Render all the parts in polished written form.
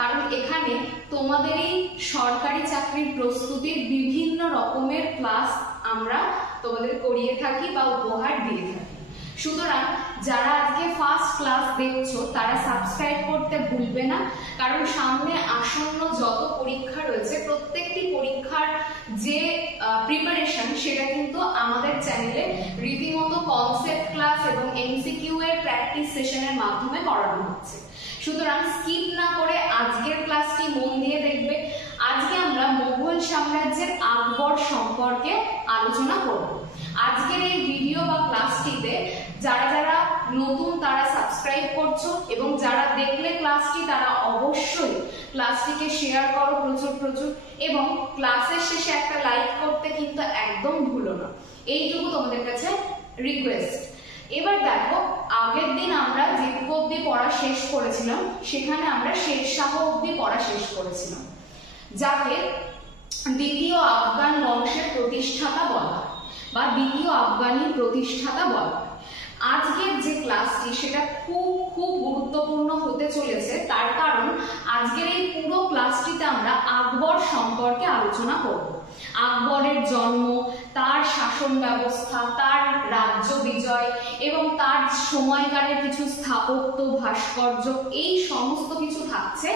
কারণ এখানে তোমাদের এই সরকারি চাকরির প্রস্তুতির বিভিন্ন রকমের ক্লাস আমরা তোমাদের করিয়ে থাকি বা উপহার দিয়ে থাকি। সুতরাং যারা আজকে ফার্স্ট ক্লাস দেখছো তারা সাবস্ক্রাইব করতে ভুলবে না, কারণ সামনে আসন্ন যত পরীক্ষা রয়েছে প্রত্যেকটি পরীক্ষার যে প্রিপারেশন সেটা কিন্তু আমাদের চ্যানেলে রীতিমতো কনসেপ্ট ক্লাস এবং এমসিকিউ এর প্র্যাকটিস সেশনের মাধ্যমে করানো হচ্ছে। সুতরাং স্কিপ না করে আজকের ক্লাসটি মন দিয়ে দেখবে। আজকে আমরা মুঘল সাম্রাজ্যের আকবর সম্পর্কে আলোচনা করব। আজকের এই ভিডিও বা ক্লাসটিতে যারা যারা নতুন তারা সাবস্ক্রাইব করছো, এবং যারা দেখলে ক্লাসটি তারা অবশ্যই ক্লাসটিকে শেয়ার করো প্রচুর, এবং ক্লাসের শেষে একটা লাইক করতে কিন্তু একদম ভুলো না। এইটুকু তোমাদের কাছে রিকোয়েস্ট। এবার দেখো, আগের দিন আমরা যেটুকু অব্দি পড়া শেষ করেছিলাম সেখানে আমরা শের শাহ অব্দি পড়া শেষ করেছিলাম, যাকে দ্বিতীয় আফগান বংশের প্রতিষ্ঠাতা বলা হয় বা দ্বিতীয় আফগানি প্রতিষ্ঠাতা বলা হয়। আজকের যে ক্লাসটি সেটা খুব গুরুত্বপূর্ণ হতে চলেছে, তার কারণ আজকের এই পুরো ক্লাসটিতে আমরা আকবর সম্পর্কে আলোচনা করব। আকবরের জন্ম, তার শাসন ব্যবস্থা, তার রাজ্য বিজয় এবং তার সময়কালের কিছু স্থাপত্য ভাস্কর্য, এই সমস্ত কিছু থাকছে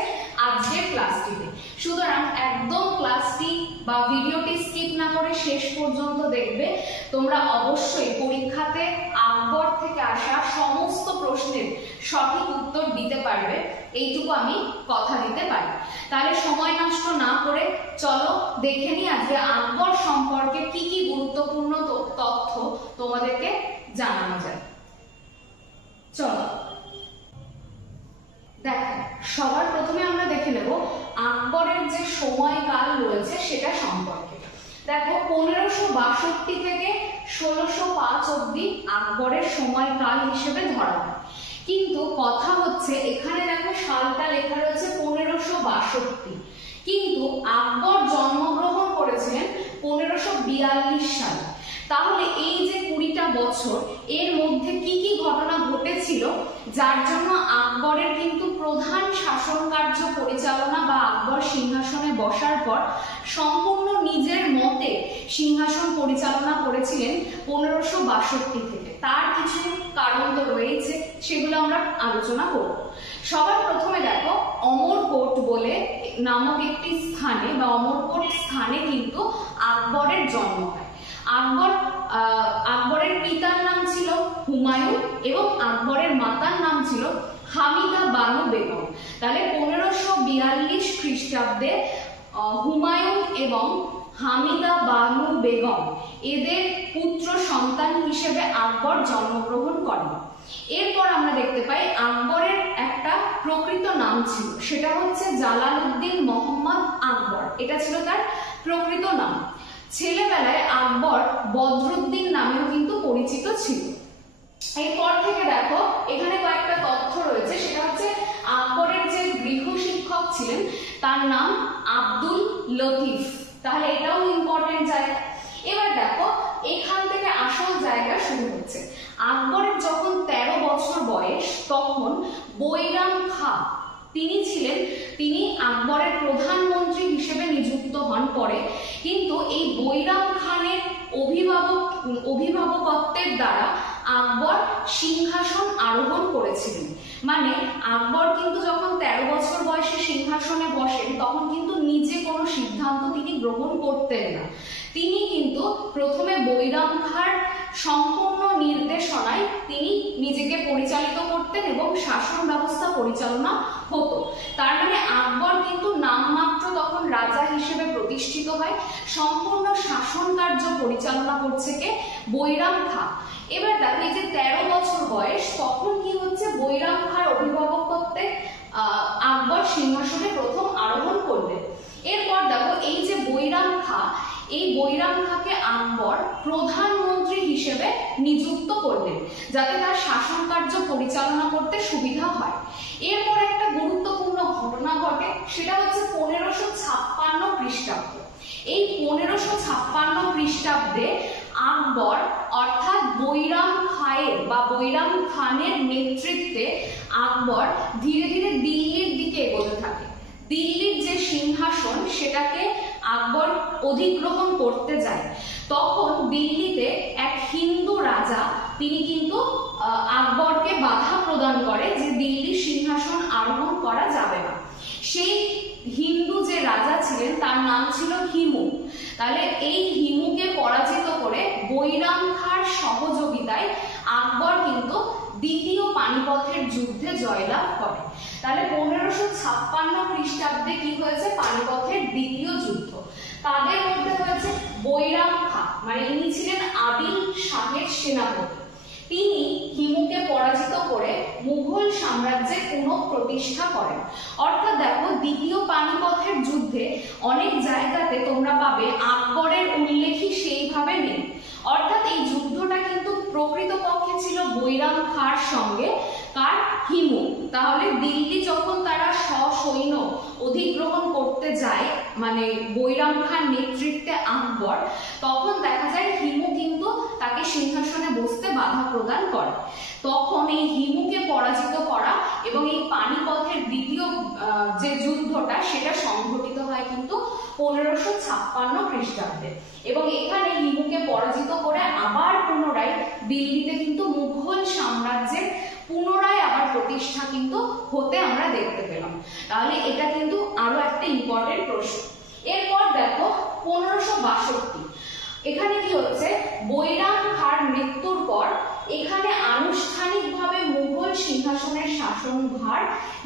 আজকের ক্লাসটিতে। সুতরাং একদম ক্লাসটি বা ভিডিওটি স্কিপ না করে শেষ পর্যন্ত দেখবে। তোমরা অবশ্যই পরীক্ষাতে আকবর থেকে আসা সমস্ত প্রশ্নের সঠিক উত্তর দিতে পারবে, এইটুকু আমি কথা দিতে পারি। তাহলে সময় নষ্ট না করে চলো দেখে নিই আজকে আকবর সম্পর্কে কি কি গুরুত্বপূর্ণ তথ্য তোমাদেরকে জানানো যায়। চলো দেখো, সবার প্রথমে আমরা দেখে নেব আকবরের যে সময়কাল রয়েছে সেটা সম্পর্কে। দেখো, 1562 থেকে 1605 অব্দি আকবরের সময়কাল হিসেবে ধরা হয়, কিন্তু কথা হচ্ছে এখানে দেখো সালটা লেখা রয়েছে 1562, কিন্তু আকবর জন্মগ্রহণ করেছিলেন 1542 সালে। তাহলে এই যে 20টা বছর এর মধ্যে কি কি ঘটনা ঘটেছিল যার জন্য আকবরের কিন্তু প্রধান শাসন কার্য পরিচালনা বা আকবর সিংহাসনে বসার পর সম্পূর্ণ নিজের মতে সিংহাসন পরিচালনা করেছিলেন 1562 থেকে। তার কিছু কারণ তো রয়েছে, সেগুলো আমরা আলোচনা করব। সবার প্রথমে দেখো, অমরকোট বলে নামক একটি স্থানে বা অমরকোট স্থানে কিন্তু আকবরের জন্ম হয়। আকবরের পিতার নাম ছিল হুমায়ুন এবং আকবরের মাতার নাম ছিল হামিদা বানু বেগম। তাহলে 1542 খ্রিস্টাব্দে হুমায়ুন এবং হামিদা বানু বেগম এদের পুত্র সন্তান হিসেবে আকবর জন্মগ্রহণ করেন। এরপর আমরা দেখতে পাই আকবরের একটা প্রকৃত নাম ছিল, সেটা হচ্ছে জালালউদ্দিন মোহাম্মদ আকবর। এটা ছিল তার প্রকৃত নাম। ছেলেবেলায় আকবর বদরুদ্দিন নামেও কিন্তু পরিচিত ছিল। এরপর থেকে দেখো এখানে কয়েকটা তথ্য রয়েছে, সেটা হচ্ছে আকবরের যে গৃহ শিক্ষক ছিলেন তার নাম আব্দুল লতিফ। তাহলে এটাও ইম্পর্টেন্ট জায়গা। এবার দেখো এখান থেকে আসল জায়গা শুরু হচ্ছে। আকবরের যখন 13 বছর বয়স তখন বৈরাম খাঁ তিনি আকবরের প্রধানমন্ত্রী হিসেবে নিযুক্ত হন পরে, কিন্তু এই বৈরাম খানের অভিভাবকত্বের দ্বারা আকবর সিংহাসন আরোহণ করেছিলেন। মানে আকবর কিন্তু যখন 13 বছর বয়সে সিংহাসনে বসেন তখন কিন্তু নিজে কোনো সিদ্ধান্ত তিনি গ্রহণ করতেন না। তিনি কিন্তু প্রথমে বৈরাম খাঁর সম্পূর্ণ নির্দেশনায় তিনি নিজেকে পরিচালিত করতেন এবং শাসন ব্যবস্থা পরিচালনা হতো। তার মানে আকবর কিন্তু নামমাত্র তখন রাজা হিসেবে প্রতিষ্ঠিত হয়, সম্পূর্ণ শাসন কার্য পরিচালনা করছে কে? বৈরাম খাঁ। এবার দেখো এই যে 13 বছর বয়স তখন কি হচ্ছে, বৈরাম খাঁর অভিভাবকত্বে আকবর সিংহাসনে প্রথম আরোহণ করলেন। এরপর দেখো এই যে বৈরাম খাঁ, এই বৈরাম খাঁকে আকবর প্রধানমন্ত্রী হিসেবে নিযুক্ত করলেন যাতে তার শাসন কার্য পরিচালনা করতে সুবিধা হয়। এরপর একটা গুরুত্বপূর্ণ ঘটনা ঘটে, সেটা হচ্ছে 1556 খ্রিস্টাব্দ। এই 1556 খ্রিস্টাব্দে আকবর অর্থাৎ বৈরাম খাঁয়ের বা বৈরাম খানের নেতৃত্বে আকবর ধীরে ধীরে দিল্লির দিকে এগোতে থাকে। দিল্লির যে সিংহাসন সেটাকে আকবর অধিগ্রহণ করতে যায়, তখন দিল্লিতে এক হিন্দু রাজা তিনি কিন্তু আকবরকে বাধা প্রদান করে যে দিল্লির সিংহাসন আরোহণ করা যাবে না। সেই হিন্দু যে রাজা ছিলেন তার নাম ছিল হিমু। তাহলে এই হিমুকে পরাজিত করে বৈরাম খাঁর সহযোগিতায় আকবর কিন্তু দ্বিতীয় পানিপথের যুদ্ধে জয়লাভ করে। তাহলে 1556 খ্রিস্টাব্দে কি হয়েছে? পানিপথের দ্বিতীয় যুদ্ধ। তাদের মধ্যে হয়েছে বৈরাম খাঁ, মানে ইনি ছিলেন আদিল শাহের সেনাপতি। তিনি হিমুকে পরাজিত করে মুঘল সাম্রাজ্যের পুনঃপ্রতিষ্ঠা করেন। অর্থাৎ দেখো, দ্বিতীয় পানিপথের যুদ্ধে অনেক জায়গাতে তোমরা পাবে আকবরের উল্লেখই সেইভাবে নেই। অর্থাৎ এই যুদ্ধটা কিন্তু প্রকৃতপক্ষে ছিল বৈরাম খাঁর সঙ্গে কার? হিমু। তাহলে দিল্লি যখন তারা সসৈন্য অধিগ্রহণ করতে যায়, মানে বৈরাম খাঁর নেতৃত্বে আকবর, তখন দেখা যায় হিমু কিন্তু তাকে সিংহাসনে বসতে বাধা প্রদান করে। তখন এই হিমুকে পরাজিত করা এবং এই পানিপথের দ্বিতীয় যে যুদ্ধটা সেটা সংঘটিত হয় কিন্তু 1556 খ্রিস্টাব্দে। এবং এখানে হিমুকে পরাজিত করে আবার পুনরায় দিল্লিতে কিন্তু মুঘল সাম্রাজ্যের পুনরায় আবার প্রতিষ্ঠা কিন্তু হতে আমরা দেখতে পেলাম। তাহলে এটা কিন্তু আরো একটা ইম্পর্টেন্ট প্রশ্ন। এরপর দেখো 1562, এখানে কি হচ্ছে? বৈরাম খাঁর মৃত্যুর পর এখানে আনুষ্ঠানিকভাবে মুঘল সিংহাসনের শাসনভার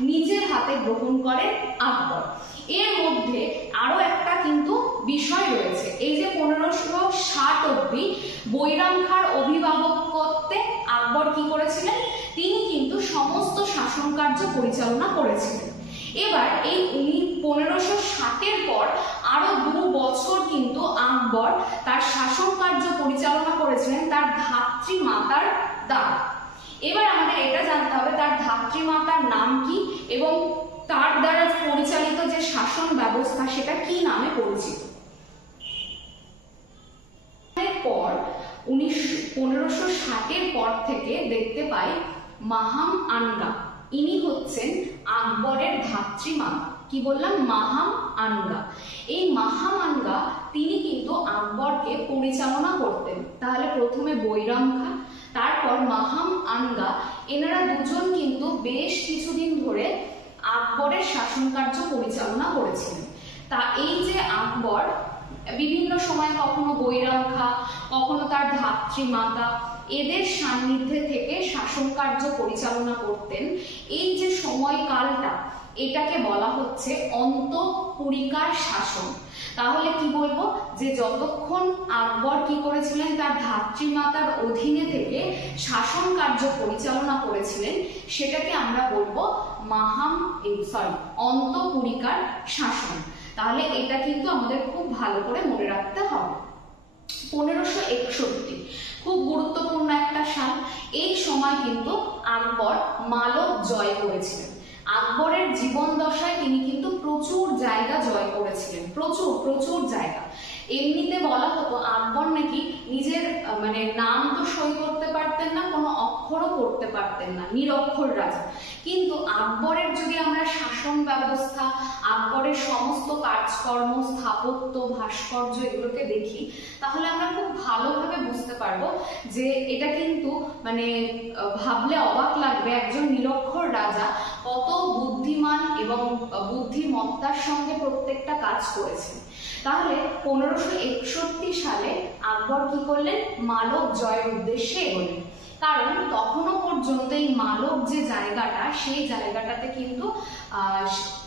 নিজের হাতে গ্রহণ করেন আকবর। এর মধ্যে আরো একটা কিন্তু বিষয় রয়েছে। এই যে 1560 অব্দি বৈরাম খাঁর অভিভাবকত্বে আকবর কি করেছিলেন? তিনি কিন্তু সমস্ত শাসন কার্য পরিচালনা করেছিলেন। এবার এই 1560-এর পর আরো 2 বছর কিন্তু আকবর তার শাসন কার্য পরিচালনা করেছিলেন তার ধাত্রী মাতার দ্বারা। এবার আমাদের এটা জানতে হবে তার ধাত্রী মাতার নাম কি এবং তার দ্বারা পরিচালিত যে শাসন ব্যবস্থা সেটা কি নামে পরিচিত। এরপর 1560-এর পর থেকে দেখতে পাই মাহাম আনগা, ইনি হচ্ছেন আকবরের ধাত্রী মাতা। কি বললাম? মাহাম আনগা। এই মাহাম আনগা তিনি কিন্তু আকবরকে পরিচালনা করতেন। তাহলে প্রথমে বৈরাম খাঁ, তারপর মাহাম আনগা, এনারা দুজন কিন্তু বেশ কিছুদিন ধরে আকবরের শাসন কার্য পরিচালনা করেছিলেন। তা এই যে আকবর বিভিন্ন সময় কখনো বৈরাম খাঁ, কখনো তার ধাত্রী মাতা, এদের সান্নিধ্যে থেকে শাসন কার্য পরিচালনা করতেন। এই যে সময়কালটা এটাকে বলা হচ্ছে অন্তঃপুরিকার শাসন। তাহলে কি বলবো? যে যতক্ষণ আকবর কি করেছিলেন? তার ধাত্রীমাতার অধীনে থেকে শাসন কার্য পরিচালনা করেছিলেন, সেটাকে আমরা বলবো অন্তঃপুরিকার শাসন। তাহলে এটা কিন্তু আমাদের খুব ভালো করে মনে রাখতে হবে। 1561 খুব গুরুত্বপূর্ণ একটা সাল। এই সময় কিন্তু আকবর মালব জয় করেছিলেন। আকবরের জীবন দশায় তিনি কিন্তু প্রচুর জায়গা জয় করেছিলেন, প্রচুর জায়গা। এমনিতে বলা হতো আকবর নাকি নিজের মানে নাম তো সই করতে পারতেন না, কোনো অক্ষরও পড়তে পারতেন না, নিরক্ষর রাজা। কিন্তু আকবরের যদি আমরা শাসন ব্যবস্থা, আকবরের সমস্ত কাজকর্ম, স্থাপত্য, ভাস্কর্য এগুলোকে দেখি, তাহলে আমরা খুব ভালোভাবে বুঝতে পারবো যে এটা কিন্তু মানে ভাবলে অবাক লাগবে একজন নিরক্ষর রাজা কত বুদ্ধিমান এবং বুদ্ধিমত্তার সঙ্গে প্রত্যেকটা কাজ করেছেন। তাহলে 1561 সালে আকবর কি করলেন? মালব জয়ের উদ্দেশ্যে এগোলেন। কারণ তখনও পর্যন্ত এই মালব যে জায়গাটা, সেই জায়গাটাতে কিন্তু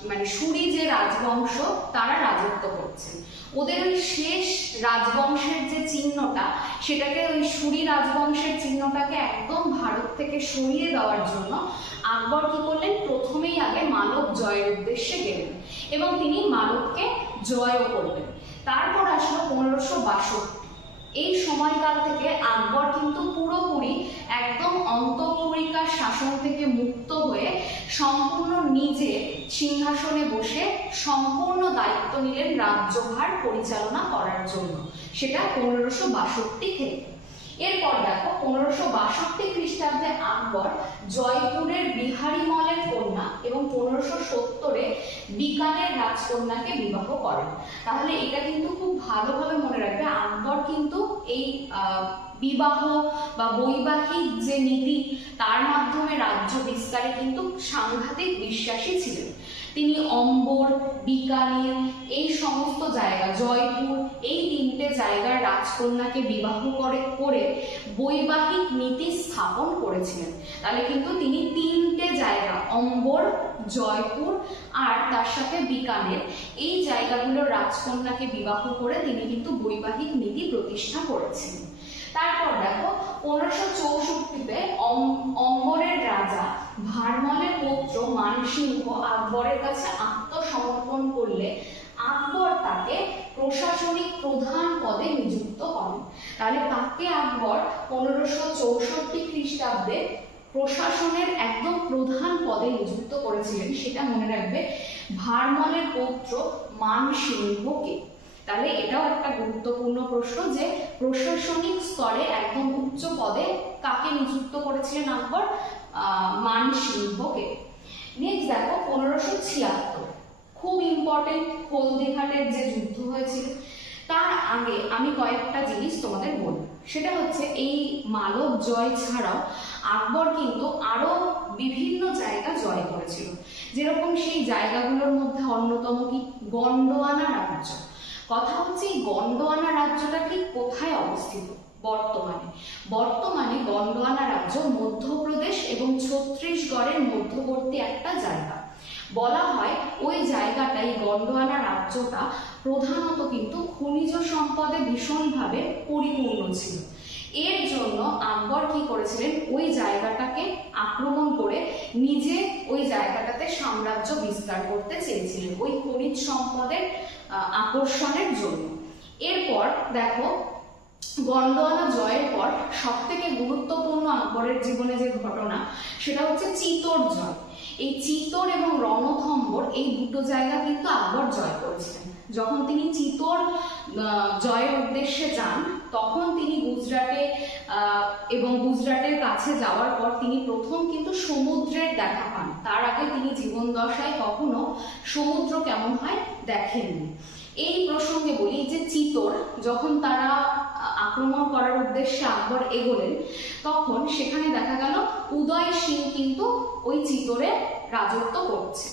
মানে সুরি যে রাজবংশ তারা রাজত্ব করছেন। ওদের ওই শেষ রাজবংশের যে চিহ্নটা, সেটাকে ওই সুরি রাজবংশের চিহ্নটাকে একদম ভারত থেকে সরিয়ে দেওয়ার জন্য আকবর কি করলেন? প্রথমেই আগে মালব জয়ের উদ্দেশ্যে গেলেন এবং তিনি মালবকে জয়ও করলেন। তারপর আসলো 1562। এই সময়কাল থেকে আকবর কিন্তু পুরোপুরি একদম অন্তঃপুরিকার শাসন থেকে মুক্ত হয়ে সম্পূর্ণ নিজে সিংহাসনে বসে সম্পূর্ণ দায়িত্ব নিলেন রাজ্যভার পরিচালনা করার জন্য, সেটা 1562 থেকে। এরপর দেখো 1562 খ্রিস্টাব্দে আকবর জয়পুরের বিহারী মলের কন্যা এবং 1570-এ বিকানের রাজকন্যাকে বিবাহ করেন। তাহলে এটা কিন্তু খুব ভালোভাবে মনে রাখবে, আকবর কিন্তু এই বিবাহ বা বৈবাহিক যে নীতি তার মাধ্যমে রাজ্য বিস্তারে কিন্তু সাংঘাতিক বিশ্বাসী ছিলেন। তিনি অম্বর, বিকানের এই সমস্ত জায়গা, জয়পুর, এই তিনটে জায়গার রাজকন্যাকে বিবাহ করে বৈবাহিক নীতি স্থাপন করেছিলেন। তাহলে কিন্তু তিনি তিনটে জায়গা, অম্বর, জয়পুর আর তার সাথে বিকানের, এই জায়গাগুলোর রাজকন্যাকে বিবাহ করে তিনি কিন্তু বৈবাহিক নীতি প্রতিষ্ঠা করেছিলেন। তারপর দেখো 1564-তে অম্বরের রাজা ভারমলের পুত্র মানসিংহ আকবরের কাছে আত্মসমর্পণ করলে আকবর তাকে প্রশাসনিক প্রধান পদে নিযুক্ত করেন। তাহলে তাকে আকবর 1564 খ্রিস্টাব্দে প্রশাসনের একদম প্রধান পদে নিযুক্ত করেছিলেন। সেটা মনে রাখবে, ভারমলের পুত্র মানসিংহকে। তাহলে এটাও একটা গুরুত্বপূর্ণ প্রশ্ন যে প্রশাসনিক স্তরে একদম উচ্চ পদে কাকে নিযুক্ত করেছিলেন আকবর? মানসিংহকে। নেক্সট দেখো 1576, খুব ইম্পর্টেন্ট, হলদিঘাটের যে যুদ্ধ হয়েছিল। তার আগে আমি কয়েকটা জিনিস তোমাদের বলবো, সেটা হচ্ছে এই মালব জয় ছাড়াও আকবর কিন্তু আরো বিভিন্ন জায়গা জয় করেছিল। যেরকম সেই জায়গাগুলোর মধ্যে অন্যতম কি গন্ডোয়ানা রাজ্য। কথা হচ্ছে এই গন্ডোয়ানা রাজ্যটা ঠিক কোথায় অবস্থিত বর্তমানে গন্ডোয়ানা রাজ্য মধ্যপ্রদেশ এবং ছত্তিশগড়ের মধ্যবর্তী একটা জায়গা। বলা হয় ওই জায়গাটাই, গন্ডোয়ানা রাজ্যটা প্রধানত কিন্তু খনিজ সম্পদে ভীষণভাবে পরিপূর্ণ ছিল। এর জন্য আকবর কি করেছিলেন, ওই জায়গাটাকে আক্রমণ করে নিজে ওই জায়গাটাতে সাম্রাজ্য বিস্তার করতে চেয়েছিলেন, ওই খনিজ সম্পদের আকর্ষণের জন্য। এরপর দেখো গন্ডোয়ানা জয়ের পর সব থেকে গুরুত্বপূর্ণ আকবরের জীবনে যে ঘটনা, সেটা হচ্ছে চিতোর জয়। এই চিতোর এবং রণথম্বর, এই দুটো জায়গা কিন্তু আকবর জয় করেছিলেন। যখন তিনি চিতোর জয়ের উদ্দেশ্যে যান, তখন তিনি গুজরাটে এবং গুজরাটের কাছে যাওয়ার পর তিনি প্রথম কিন্তু সমুদ্রের দেখা পান। তার আগে তিনি জীবন দশায় কখনো সমুদ্র কেমন হয় দেখেননি। এই প্রসঙ্গে বলি যে চিতোর যখন তারা আক্রমণ করার উদ্দেশ্যে আকবর এগোলেন, তখন সেখানে দেখা গেল উদয় সিং কিন্তু ওই চিতোরে রাজত্ব করছে।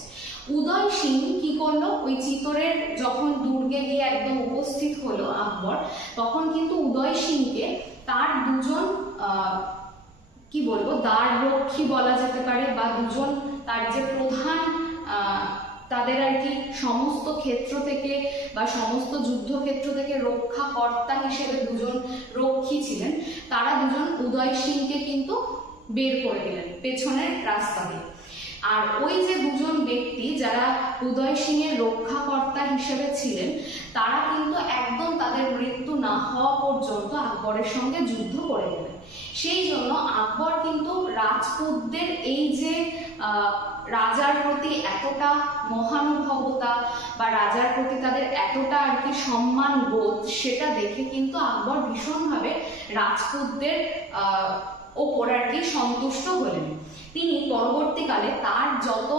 উদয় সিং কি করলো, ওই চিতোরের যখন দুর্গে গিয়ে একদম উপস্থিত হলো আকবর, তখন কিন্তু উদয় সিংকে তার দুজন কি বলবো দ্বার রক্ষী বলা যেতে পারে, বা দুজন তার যে প্রধান তাদের আর কি সমস্ত ক্ষেত্র থেকে বা সমস্ত যুদ্ধক্ষেত্র থেকে রক্ষাকর্তা হিসেবে দুজন রক্ষী ছিলেন, তারা দুজন উদয় সিংকে কিন্তু বের করে দিলেন পেছনের রাস্তা দিয়ে। আর ওই যে দুজন ব্যক্তি যারা উদয় সিং এর রক্ষাকর্তা হিসেবে ছিলেন, তারা কিন্তু একদম তাদের মৃত্যু না হওয়া পর্যন্ত আকবরের সঙ্গে যুদ্ধ করে গেলেন। সেই জন্য আকবর কিন্তু রাজপুতদের এই যে রাজার প্রতি এতটা মহানুভবতা বা রাজার প্রতি তাদের এতটা আর কি সম্মান বোধ, সেটা দেখে কিন্তু আকবর ভীষণভাবে রাজপুতদের ওপর আর কি সন্তুষ্ট হলেন। তিনি পরবর্তীকালে তার যত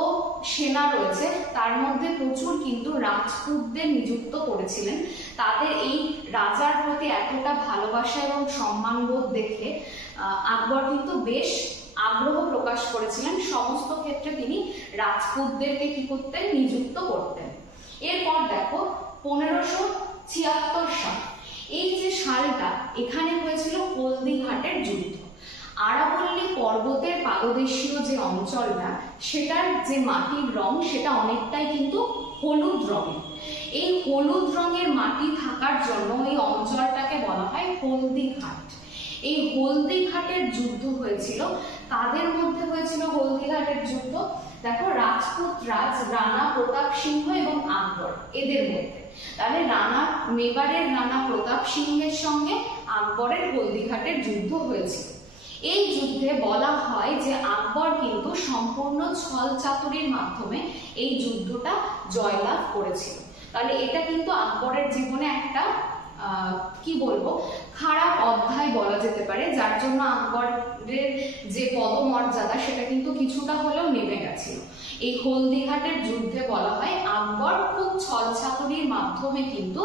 সেনা রয়েছে তার মধ্যে প্রচুর কিন্তু রাজপুতদের নিযুক্ত করেছিলেন। তাদের এই রাজার প্রতি এতটা ভালোবাসা এবং সম্মানবোধ দেখে আকবর কিন্তু বেশ আগ্রহ প্রকাশ করেছিলেন, সমস্ত ক্ষেত্রে তিনি রাজপুতদেরকে কি করতেন, নিযুক্ত করতেন। এরপর দেখো 1576 সাল, এই যে সালটা, এখানে হয়েছিল হলদিঘাটের যুদ্ধ। আরাবল্লী পর্বতের পাদদেশীয় যে অঞ্চলটা, সেটার যে মাটির রং সেটা অনেকটাই কিন্তু হলুদ রঙের। এই হলুদ রঙের মাটি থাকার জন্য এই অঞ্চলটাকে বলা হয় হলদিঘাট। এই হলদিঘাটের যুদ্ধ হয়েছিল, তাদের মধ্যে হয়েছিল হলদিঘাটের যুদ্ধ দেখো রাজপুত রাজ রানা প্রতাপ সিংহ এবং আকবর, এদের মধ্যে। তাহলে মেবারের রানা প্রতাপ সিংহের সঙ্গে আকবরের হলদিঘাটের যুদ্ধ হয়েছিল। এই যুদ্ধে বলা হয় যে আকবর কিন্তু সম্পূর্ণ ছল চাতুরির মাধ্যমে এই যুদ্ধটা জয়লাভ করেছিল। তাহলে এটা কিন্তু আকবরের জীবনে একটা কি বলবো, খারাপ অধ্যায় বলা যেতে পারে, যার জন্য আকবরের যে পদমর্যাদা সেটা কিন্তু কিছুটা হলেও নেমে গেছিল। এই হলদিঘাটের যুদ্ধে বলা হয় আকবর খুব ছলচাতুরির মাধ্যমে কিন্তু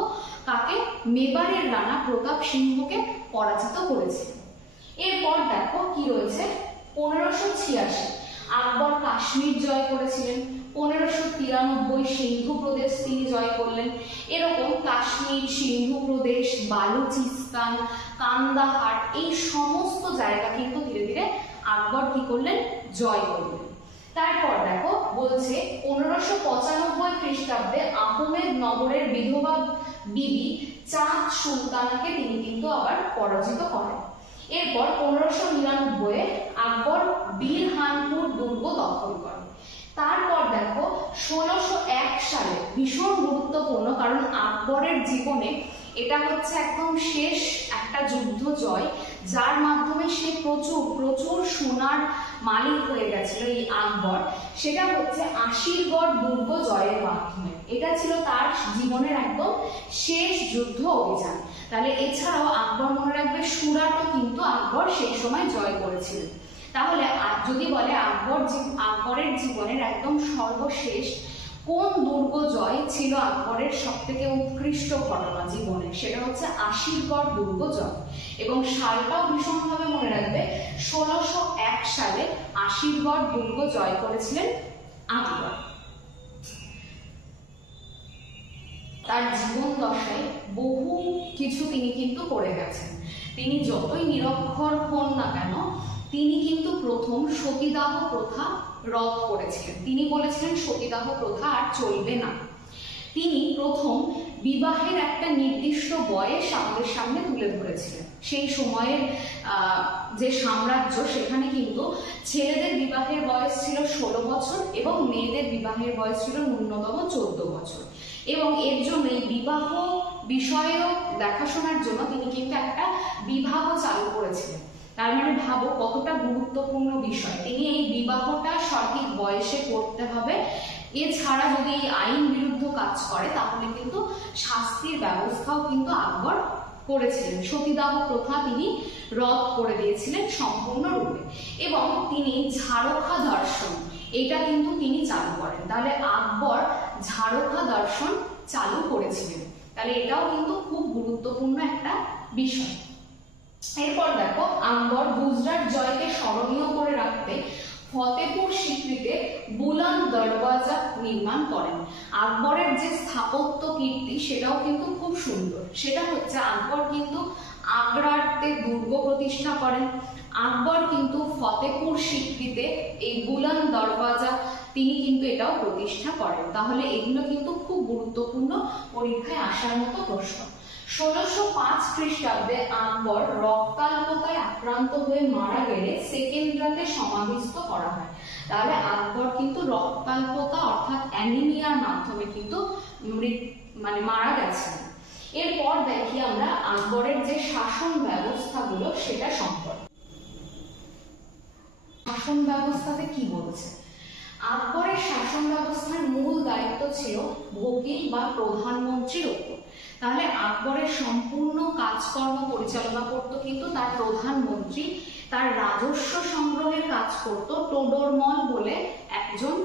কাকে, মেবারের রানা প্রতাপ সিংহকে পরাজিত করেছিল। এরপর দেখো কি রয়েছে, 1586 আকবর কাশ্মীর জয় করেছিলেন। 1593 সিন্ধু প্রদেশ তিনি জয় করলেন। এরকম কাশ্মীর, সিন্ধু প্রদেশ, বালুচিস্তান, কান্দাহার এই সমস্ত জায়গা কিন্তু ধীরে ধীরে আকবর কি করলেন, জয় করলেন। তারপর দেখো বলছে 1595 খ্রিস্টাব্দে আহমেদ নগরের বিধবা বিবি চাঁদ সুলতানাকে তিনি কিন্তু আবার পরাজিত করেন। এরপর 1599 আকবর বীরহানপুর দুর্গ দখল করেন। তারপর দেখো 1601 সালে ভীষণ গুরুত্বপূর্ণ, কারণ আকবরের জীবনে এটা হচ্ছে একদম শেষ একটা যুদ্ধ জয়, যার মাধ্যমে সে প্রচুর সোনার মালিক হয়ে গেছিল এই আকবর। সেটা হচ্ছে আশিরগড় দুর্গ জয়ের মাধ্যমে। এটা ছিল তার জীবনের একদম শেষ যুদ্ধ অভিযান। তাহলে এছাড়াও আকবর মনে রাখবে সুরাটও কিন্তু আকবর সেই সময় জয় করেছিলেন। তাহলে যদি বলে আকবরের জীবনের একদম সর্বশেষ কোন দুর্গ জয় ছিল আকবরের সব থেকে উৎকৃষ্ট ঘটনা জীবনে, সেটা হচ্ছে আশিরগড় দুর্গ জয়। এবং সালটাও ভীষণভাবে মনে রাখবে, 1601 সালে আশিরগড় দুর্গ জয় করেছিলেন আকবর। তার জীবন দশায় বহু কিছু তিনি কিন্তু করে গেছেন। তিনি যতই নিরক্ষর হন না কেন, তিনি কিন্তু প্রথম সতীদাহ প্রথা রদ করেছিলেন। তিনি বলেছিলেন সতীদাহ প্রথা আর চলবে না। তিনি প্রথম বিবাহের একটা নির্দিষ্ট বয়স আমাদের সামনে তুলে ধরেছিলেন। সেই সময়ের যে সাম্রাজ্য, সেখানে কিন্তু ছেলেদের বিবাহের বয়স ছিল 16 বছর এবং মেয়েদের বিবাহের বয়স ছিল ন্যূনতম 14 বছর। এবং এর জন্য এই বিবাহ বিষয়ক দেখাশোনার জন্য তিনি কিন্তু একটা বিভাগ চালু করেছিলেন। তার মানে ভাবো কতটা গুরুত্বপূর্ণ বিষয়। তিনি এই বিবাহটা সঠিক বয়সে করতে হবে, এছাড়া যদি এই আইন বিরুদ্ধ কাজ করে তাহলে কিন্তু শাস্তির ব্যবস্থাও কিন্তু আকবর করেছিলেন। সতীদাহ প্রথা তিনি রদ করে দিয়েছিলেন সম্পূর্ণরূপে। এবং তিনি ঝাড়খা দর্শন, এটা কিন্তু তিনি চালু করেন। তাহলে আকবর ঝাড়খা দর্শন চালু করেছিলেন। তাহলে এটাও কিন্তু খুব গুরুত্বপূর্ণ একটা বিষয়। এরপর দেখো আকবর গুজরাট জয়কে স্মরণীয় করে রাখতে ফতেপুর সিক্রিতে বুলন্দ দরওয়াজা নির্মাণ করেন। আকবরের যে স্থাপত্য কীর্তি সেটাও কিন্তু খুব সুন্দর। সেটা হচ্ছে আকবর কিন্তু আগ্রাতে দুর্গ প্রতিষ্ঠা করেন। আকবর কিন্তু ফতেপুর সিক্রিতে এই বুলন্দ দরওয়াজা তিনি কিন্তু এটাও প্রতিষ্ঠা করেন। তাহলে এগুলো কিন্তু খুব গুরুত্বপূর্ণ, পরীক্ষায় আসার মতো প্রশ্ন। 1605 খ্রিস্টাব্দে আকবর রক্তাল্পতায় আক্রান্ত হয়ে মারা গেলে সেকেন্দ্রাতে সমাধিস্থ করা হয়। তাহলে আকবর কিন্তু রক্তাল্পতা অর্থাৎ অ্যানিমিয়ার মাধ্যমে কিন্তু মারা গেছেন। এরপর দেখি আমরা আকবরের যে শাসন ব্যবস্থাগুলো সেটা সম্পর্কে। শাসন ব্যবস্থাতে কি বলছে, আকবরের শাসন ব্যবস্থার মূল দায়িত্ব ছিল ভকিল বা প্রধানমন্ত্রীর উপর। তাহলে আকবরের সম্পূর্ণ কাজকর্ম পরিচালনা করত কিন্তু তার প্রধানমন্ত্রী। তার রাজস্ব সংগ্রহের কাজ করত টোডরমল বলে একজন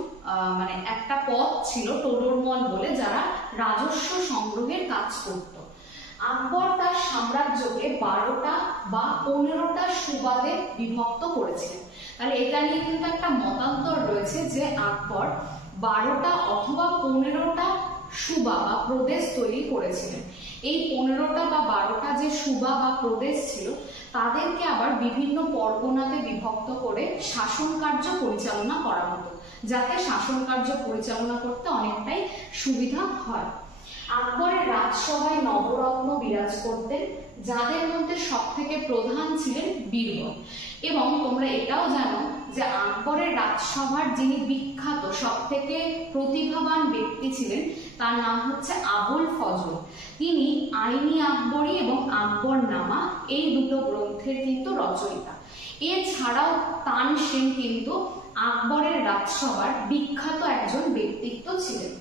একটা পদ ছিল টোডরমল বলে, যারা রাজস্ব সংগ্রহের কাজ করত। আকবর তার সাম্রাজ্যকে 12টা বা 15টা সুবাদে বিভক্ত করেছিলেন। তাহলে এটা নিয়ে কিন্তু একটা মতান্তর রয়েছে যে আকবর 12টা অথবা 15টা সুবা বা প্রদেশ তৈরি করেছিলেন। এই 15টা বা 12টা যে সুবা বা প্রদেশ ছিল তাদেরকে আবার বিভিন্ন পরগনাতে বিভক্ত করে শাসন কার্য পরিচালনা করা হতো, যাতে শাসন কার্য পরিচালনা করতে অনেকটাই সুবিধা হয়। আকবরের রাজসভায় নবরত্ন বিরাজ করতেন, যাদের মধ্যে সব থেকে প্রধান ছিলেন বীরবল। এবং তোমরা এটাও জানো যে আকবরের রাজসভার যিনি বিখ্যাত সব থেকে প্রতিভাবান ব্যক্তি ছিলেন তার নাম হচ্ছে আবুল ফজল। তিনি আইনি আকবরী এবং আকবরনামা এই দুটো গ্রন্থের কিন্তু রচয়িতা। এছাড়াও তানসেন কিন্তু আকবরের রাজসভার বিখ্যাত একজন ব্যক্তিত্ব ছিলেন।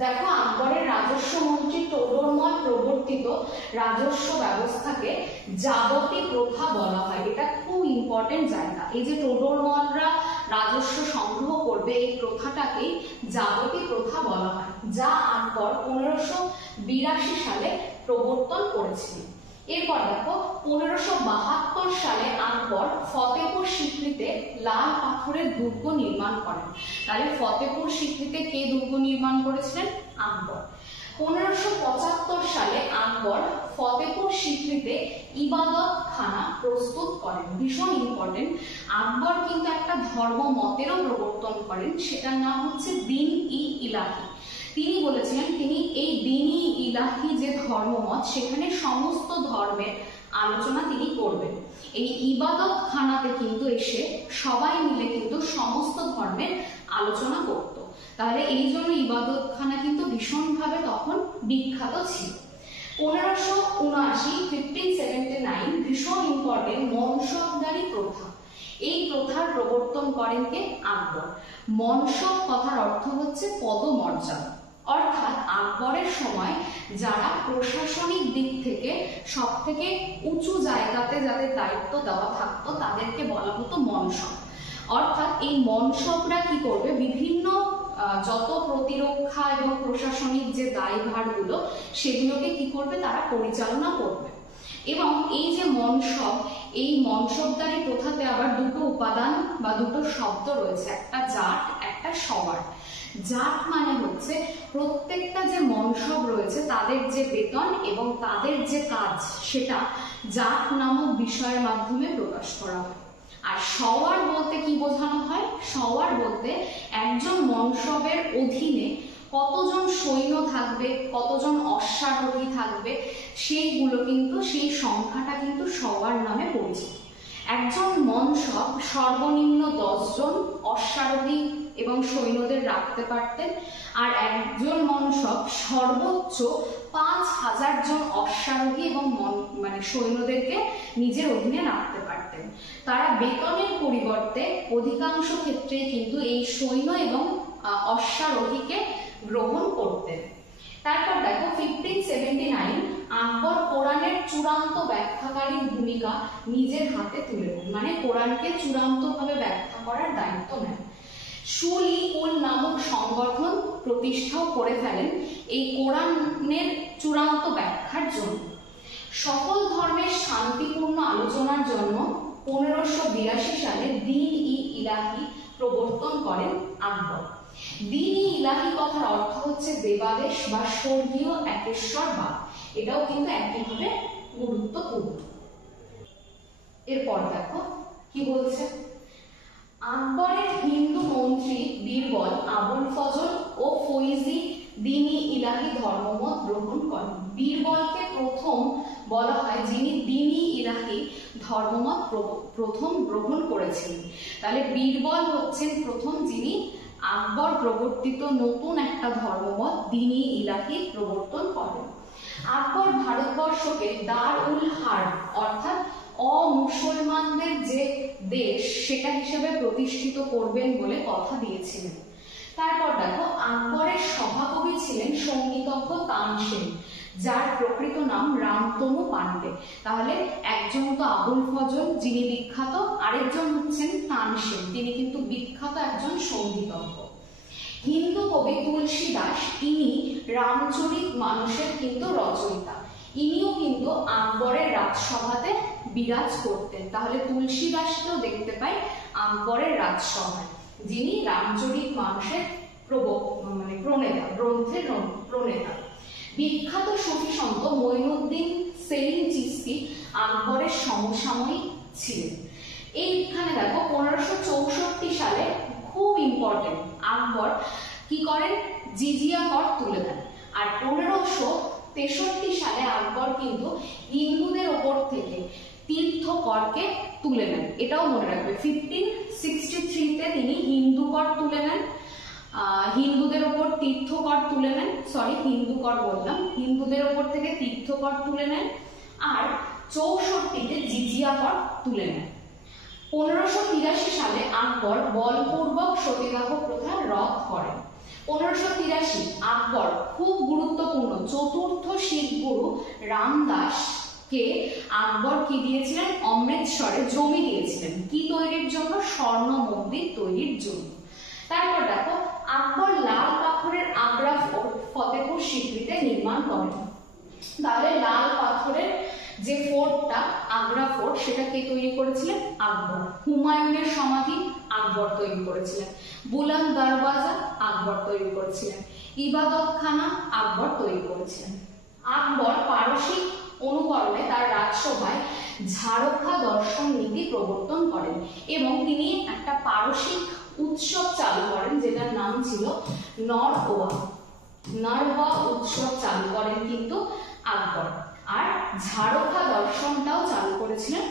দেখো, আকবরের রাজস্ব মন্ত্রী টোডরমল প্রবর্তিত রাজস্ব ব্যবস্থাকে যাবতী প্রথা বলা হয়। এটা খুব ইম্পর্টেন্ট জায়গা। এই যে টোডরমলরা রাজস্ব সংগ্রহ করবে, এই প্রথাটাকেই যাবতী প্রথা বলা হয়, যা আকবর 1582 সালে প্রবর্তন করেছিলেন। এরপর দেখো, 1572 সালে আকবর ফতেপুর সিক্রিতে লাল পাথরের দুর্গ নির্মাণ করেন। তাহলে ফতেপুর সিক্রিতে কে দুর্গ নির্মাণ করেছিলেন? আকবর। 1575 সালে আকবর ফতেপুর সিক্রিতে ইবাদত খানা প্রস্তুত করেন। ভীষণ ইম্পর্টেন্ট, আকবর কিন্তু একটা ধর্ম মতেরও প্রবর্তন করেন, সেটার নাম হচ্ছে দিন-ই-ইলাহি। তিনি বলেছিলেন তিনি এই দিন-ই-ইলাহি যে ধর্মমত, সেখানে সমস্ত ধর্মের আলোচনা তিনি করবেন। এই ইবাদত খানাতে কিন্তু এসে সবাই মিলে কিন্তু সমস্ত ধর্মের আলোচনা করত। তাহলে এই জন্য ইবাদত খানা কিন্তু ভীষণভাবে তখন বিখ্যাত ছিল। 1579 ভীষণ ইম্পর্টেন্ট, মনসবদারি প্রথা। এই প্রথার প্রবর্তন করেন কে? আকবর। মনসব কথার অর্থ হচ্ছে পদমর্যাদা, অর্থাৎ আকবরের সময় যারা প্রশাসনিক দিক থেকে সব থেকে উঁচু জায়গাতে যাদের দায়িত্ব দেওয়া থাকতো তাদেরকে বলা হতো মনসব। অর্থাৎ এই মনসবরা কি করবে? বিভিন্ন যত প্রতিরক্ষা এবং প্রশাসনিক যে দায়ভারগুলো সেগুলোকে কি করবে? তারা পরিচালনা করবে। এবং এই যে মনসব, এই মনসবদারি প্রথাতে আবার দুটো উপাদান বা দুটো শব্দ রয়েছে, একটা জাট, একটা সবার। জাট মানে হচ্ছে প্রত্যেকটা যে মনসব রয়েছে তাদের যে বেতন এবং তাদের যে কাজ, সেটা জাট নামক বিষয়ের মাধ্যমে প্রকাশ করা হয়। আর সওয়ার বলতে কি বোঝানো হয়? সওয়ার বলতে একজন মনসবের অধীনে কতজন সৈন্য থাকবে, কতজন অশ্বারোহী থাকবে, সেইগুলো কিন্তু, সেই সংখ্যাটা কিন্তু সওয়ার নামে পরিচিত। একজন মনসব সর্বনিম্ন 10 জন অশ্বারোহী এবং সৈন্যদের রাখতে পারতেন, আর একজন মনসব সর্বোচ্চ 5000 জন অশ্বারোহী এবং সৈন্যদেরকে নিজের অধীনে রাখতে পারতেন। তারা বেতনের পরিবর্তে অধিকাংশ ক্ষেত্রে কিন্তু এই সৈন্য এবং অশ্বারোহীকে গ্রহণ করতেন। তারপর দেখো, 1579 আকবর কোরআনের চূড়ান্ত ব্যাখ্যাকারীর ভূমিকা নিজের হাতে তুলে নেন, মানে কোরআনকে চূড়ান্তভাবে ব্যাখ্যা করার দায়িত্ব নেন। সুল-ই-কুল নামক সংগঠন প্রতিষ্ঠাও করে ফেলেন এই কোরআনের চূড়ান্ত ব্যাখ্যার জন্য। সকল ধর্মের শান্তিপূর্ণ আলোচনার জন্য 1582 সালে দিন-ই-ইলাহি প্রবর্তন করেন আকবর। দিন-ই-ইলাহি কথার অর্থ হচ্ছে দেবাদেশ বা স্বর্গীয় একেশ্বরবাদ। এটাও কিন্তু একইভাবে গুরুত্বপূর্ণ। এরপর দেখো কি বলছে, আকবরের হিন্দু মন্ত্রী বীরবল, আবুল ফজল ও ফৈজি দিন-ই-ইলাহি ধর্মমত গ্রহণ করেন। বীরবলকে প্রথম বলা হয় যিনি দিন-ই-ইলাহি ধর্মমত প্রথম গ্রহণ করেছিলেন। তাহলে বীরবল হচ্ছেন প্রথম যিনি আকবর প্রবর্তিত নতুন একটা ধর্মমত দিন-ই-ইলাহি প্রবর্তন করেন। আকবর ভারতবর্ষকে দার-উল-হার্ব অর্থাৎ অমুসলমানদের যে দেশ সেটা হিসেবে প্রতিষ্ঠিত করবেন বলে কথা দিয়েছিলেন। তারপর দেখো, আকবরের সভাকবি ছিলেন সঙ্গীতজ্ঞ তানসেন, যার প্রকৃত নাম রামতনু পান্ডে। তাহলে একজন তো আবুল ফজল যিনি বিখ্যাত, আরেকজন হচ্ছেন তানসেন, তিনি কিন্তু বিখ্যাত একজন সঙ্গীতজ্ঞ। হিন্দু কবি তুলসী দাস, ইনি রামচরিত মানসের কিন্তু রচয়িতা, ইনিও কিন্তু আকবরের রাজসভাতে বিরাজ করতেন। তাহলে তুলসী দাসকেও দেখতে পাই আকবরের রাজসভায়, যিনি রামচরিত মানসের প্রণেতা, গ্রন্থের প্রণেতা। বিখ্যাত সুফি সন্ত মঈনুদ্দিন সেলিম চিশতি আকবরের সমসাময়িক ছিলেন। এইখানে দেখো 1564 সালে খুব ইম্পর্টেন্ট, আকবর কি করেন? জিজিয়া কর তুলে দেন। আর 1563 সালে আকবর কিন্তু হিন্দুদের ওপর থেকে তীর্থ করকে তুলে নেন। এটাও মনে রাখবে, 1563-তে তিনি হিন্দু কর তুলে নেন, হিন্দুদের ওপর তীর্থ কর তুলে নেন, হিন্দু কর বললাম, হিন্দুদের ওপর থেকে তীর্থ কর তুলে নেন, আর 64-তে জিজিয়া কর তুলে নেন। 1583 সালে আকবর বলপূর্বক সতীদাহ প্রথা রদ করেন। 1583 আকবর খুব গুরুত্বপূর্ণ চতুর্থ শিখ গুরু রামদাস কে আকবর কি দিয়েছিলেন, অমৃতসরে জমি দিয়েছিলেন কি তৈরির জন্য, স্বর্ণ মন্দির তৈরির জন্য। তারপর দেখো আকবর লাল পাথরের আগ্রা ফোর্ট ফতেপুর সিক্রিতে নির্মাণ করেন। তাহলে লাল পাথরের যে ফোর্টটা আগ্রা ফোর্ট সেটা কে তৈরি করেছিলেন, আকবর। হুমায়ুনের সমাধি আকবর তৈরি করেছিলেন। বুলন্দ দরওয়াজা আকবর তৈরি করেছিলেন। ইবাদতখানা আকবর তৈরি করেছিলেন। আকবর পারসিক অনুকরণে তার রাজসভায় ঝাড়খা দর্শন নীতি প্রবর্তন করেন এবং তিনি একটা পারসিক উৎসব চালু করেন যেটার নাম ছিল নরওয়া উৎসব চালু করেন কিন্তু আকবর। আর ঝাড়খা দর্শনটাও চালু করেছিলেন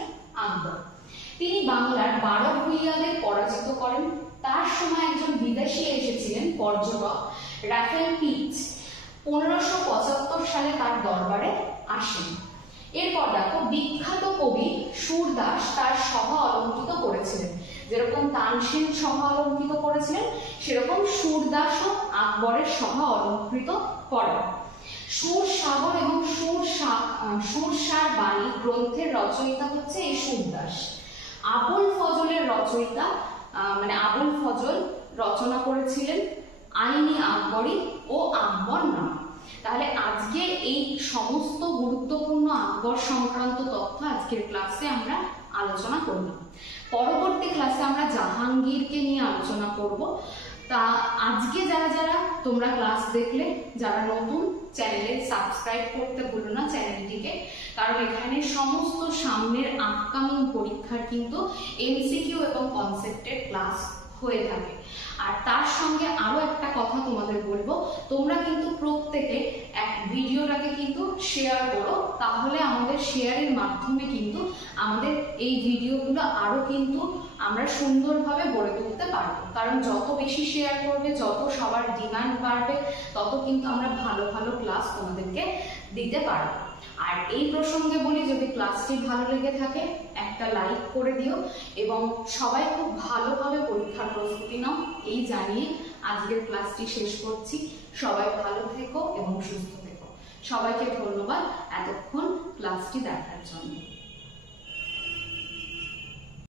আকবর। তিনি বাংলার 12 ভূঁইয়াদের পরাজিত করেন। তার সময় একজন বিদেশি এসেছিলেন পর্যটক রাফেল পিচ, 1575 সালে তার দরবারে আসেন। এরপর দেখো বিখ্যাত কবি সুরদাস তার সভা অলঙ্কৃত করেছিলেন। যেরকম তানসেন সভা অলঙ্কৃত করেছিলেন সেরকম সুরদাসও আকবরের সভা অলঙ্কৃত করেন। সুরসাগর এবং সুরসার বাণী গ্রন্থের রচয়িতা হচ্ছে এই সুরদাস। আবুল ফজলের রচয়িতা আবুল ফজল রচনা করেছিলেন আইনি আকবরী ও আকবর নাম। তাহলে আজকে এই সমস্ত গুরুত্বপূর্ণ আকবর সংক্রান্ত তথ্য আজকের ক্লাসে আমরা আলোচনা করলাম। পরবর্তী ক্লাসে আমরা জাহাঙ্গীরকে নিয়ে আলোচনা করব। তা আজকে যারা যারা তোমরা ক্লাস দেখলে, যারা নতুন চ্যানেলে সাবস্ক্রাইব করতে ভুলো না চ্যানেলটিকে, কারণ এখানে সমস্ত সামনের আপকামিং পরীক্ষার কিন্তু এমসিকিউ এবং কনসেপ্টের ক্লাস হয়ে থাকে। আর তার সঙ্গে আরো একটা কথা তোমাদের বলবো, তোমরা কিন্তু প্রত্যেকে এক ভিডিওটাকে কিন্তু শেয়ার করো, তাহলে আমাদের শেয়ারের মাধ্যমে কিন্তু আমাদের এই ভিডিওগুলো আরো কিন্তু আমরা সুন্দরভাবে গড়ে তুলতে পারবো। কারণ যত বেশি শেয়ার করবে, যত সবার ডিমান্ড বাড়বে, তত কিন্তু আমরা ভালো ভালো ক্লাস তোমাদেরকে দিতে পারবো। আর এই প্রসঙ্গে বলি, যদি ক্লাসটি ভালো লেগে থাকে একটা লাইক করে দিও এবং সবাই খুব ভালোভাবে পরীক্ষার প্রস্তুতি নাও, এই জানিয়ে আজকের ক্লাসটি শেষ করছি। সবাই ভালো থেকো এবং সুস্থ থেকো। সবাইকে ধন্যবাদ এতক্ষণ ক্লাসটি দেখার জন্য।